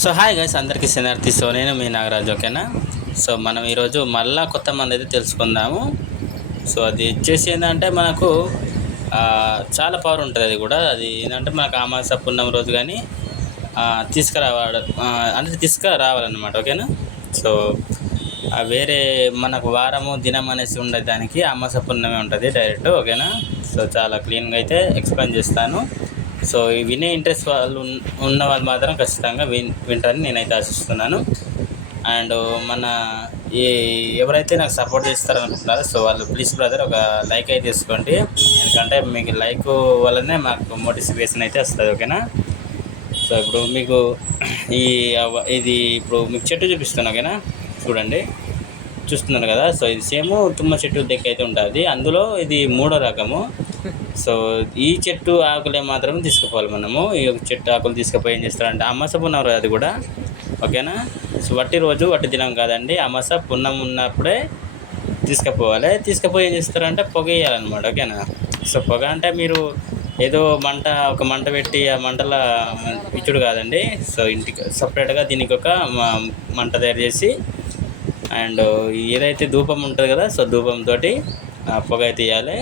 So hi guys, అందరికీ శనార్థి. So నేను మీ నాగరాజు, ఓకేనా. సో మనం ఈరోజు మళ్ళా కొత్త మంది అయితే తెలుసుకుందాము. సో అది వచ్చేసి ఏంటంటే మనకు చాలా పవర్ ఉంటుంది. అది కూడా అది ఏంటంటే మనకు అమావాస్య పున్నం రోజు కానీ తీసుకురావాలన్నమాట, ఓకేనా. సో వేరే మనకు వారము దినం అనేసి ఉండే దానికి అమావాస్య పున్నమే ఉంటుంది డైరెక్ట్, ఓకేనా. సో చాలా క్లీన్గా అయితే ఎక్స్ప్లెయిన్ చేస్తాను. సో ఈ వినే ఇంట్రెస్ట్ వాళ్ళు ఉన్న వాళ్ళు మాత్రం ఖచ్చితంగా వింటారని నేనైతే ఆశిస్తున్నాను. అండ్ మన ఈ ఎవరైతే నాకు సపోర్ట్ చేస్తారనుకుంటున్నారో సో వాళ్ళు ప్లీజ్ బ్రదర్ ఒక లైక్ అయితే తీసుకోండి. ఎందుకంటే మీకు లైక్ వల్లనే మాకు మోటివేషన్ అయితే వస్తుంది, ఓకేనా. సో ఇప్పుడు మీకు ఇది ఇప్పుడు మీకు చెట్టు చూపిస్తాను, ఓకేనా. చూడండి, చూస్తున్నారు కదా. సో ఇది సేమ్ తుమ్మ చెట్టు దగ్గర అయితే ఉంటుంది. అందులో ఇది మూడో రకము. సో ఈ చెట్టు ఆకులే మాత్రమే తీసుకుపోవాలి మనము. ఈ చెట్టు ఆకులు తీసుకుపోయి ఏం చేస్తారంటే అమాస పున్నం రోజు అది కూడా, ఓకేనా. సో వట్టి రోజు వట్టి దినం కాదండి, అమాస పున్నం ఉన్నప్పుడే తీసుకుపోవాలి. తీసుకుపోయి ఏం చేస్తారంటే పొగ వేయాలన్నమాట, ఓకేనా. సో పొగ అంటే మీరు ఏదో ఒక మంట పెట్టి ఆ మంటలో ఇచ్చుడు కాదండి. సో ఇంటికి సపరేట్గా దీనికి ఒక మంట తయారు చేసి అండ్ ఏదైతే ధూపం ఉంటుంది కదా, సో ధూపంతో పొగ అయితే తీయాలి.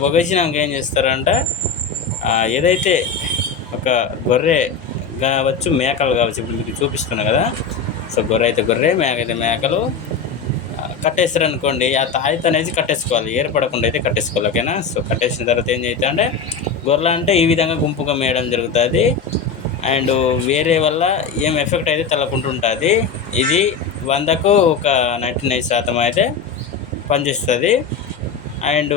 పొగ వేసినాక ఏం చేస్తారంటే ఏదైతే ఒక గొర్రె కావచ్చు, మేకలు కావచ్చు, ఇప్పుడు మీకు చూపిస్తున్నా కదా. సో గొర్రె అయితే గొర్రె, మేక అయితే మేకలు కట్టేస్తారు అనుకోండి. ఆ తాయిత అనేది కట్టేసుకోవాలి, ఏర్పడకుండా అయితే కట్టేసుకోవాలి, ఓకేనా. సో కట్టేసిన తర్వాత ఏం చేస్తా అంటే గొర్రెలు అంటే ఈ విధంగా గుంపుగా మేయడం జరుగుతుంది. అండ్ వేరే వల్ల ఏం ఎఫెక్ట్ అయితే తలకుంటుంటుంది. ఇది 100కు ఒక 99% అయితే పనిచేస్తుంది. అండ్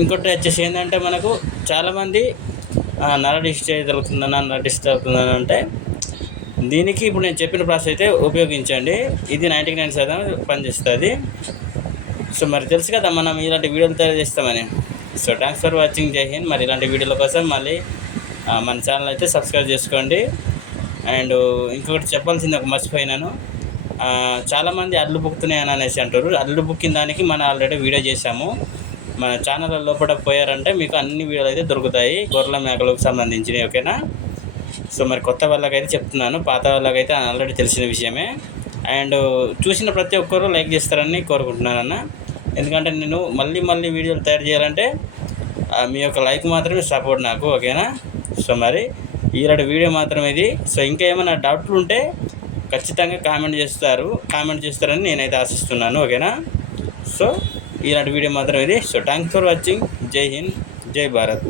ఇంకోటి వచ్చేసి ఏంటంటే మనకు చాలామంది నరడిస్ట్ తగ్గుతుందని అంటే దీనికి ఇప్పుడు నేను చెప్పిన ప్రాసెస్ అయితే ఉపయోగించండి. ఇది 99% పనిచేస్తుంది. సో మరి తెలుసు కదా మనం ఇలాంటి వీడియోలు తయారు చేస్తామని. సో థ్యాంక్స్ ఫర్ వాచింగ్, జై హింద్. మరి ఇలాంటి వీడియోల కోసం మళ్ళీ మన ఛానల్ అయితే సబ్స్క్రైబ్ చేసుకోండి. అండ్ ఇంకొకటి చెప్పాల్సింది ఒక మర్చిపోయినాను. చాలామంది అడ్లు బుక్కుతున్నాయని అనేసి అంటారు. అడ్లు బుక్కిన దానికి మనం ఆల్రెడీ వీడియో చేశాము. మన ఛానల్ లోపల పోయారంటే మీకు అన్ని వీడియోలు అయితే దొరుకుతాయి, గొర్రెల మేకలకు సంబంధించినవి, ఓకేనా. సో మరి కొత్త వాళ్ళకైతే చెప్తున్నాను, పాత వాళ్ళకైతే ఆల్రెడీ తెలిసిన విషయమే. అండ్ చూసిన ప్రతి ఒక్కరు లైక్ చేస్తారని కోరుకుంటున్నానన్న. ఎందుకంటే నేను మళ్ళీ వీడియోలు తయారు చేయాలంటే మీ యొక్క లైక్ మాత్రమే సపోర్ట్ నాకు, ఓకేనా. సో మరి ఈనాటి వీడియో మాత్రం ఇది. సో ఇంకా ఏమైనా డౌట్లు ఉంటే ఖచ్చితంగా కామెంట్ చేస్తారని నేనైతే ఆశిస్తున్నాను, ఓకేనా. సో ఈనాటి వీడియో మాత్రం ఇది. సో థ్యాంక్స్ ఫర్ వాచింగ్, జై హింద్, జై భారత్.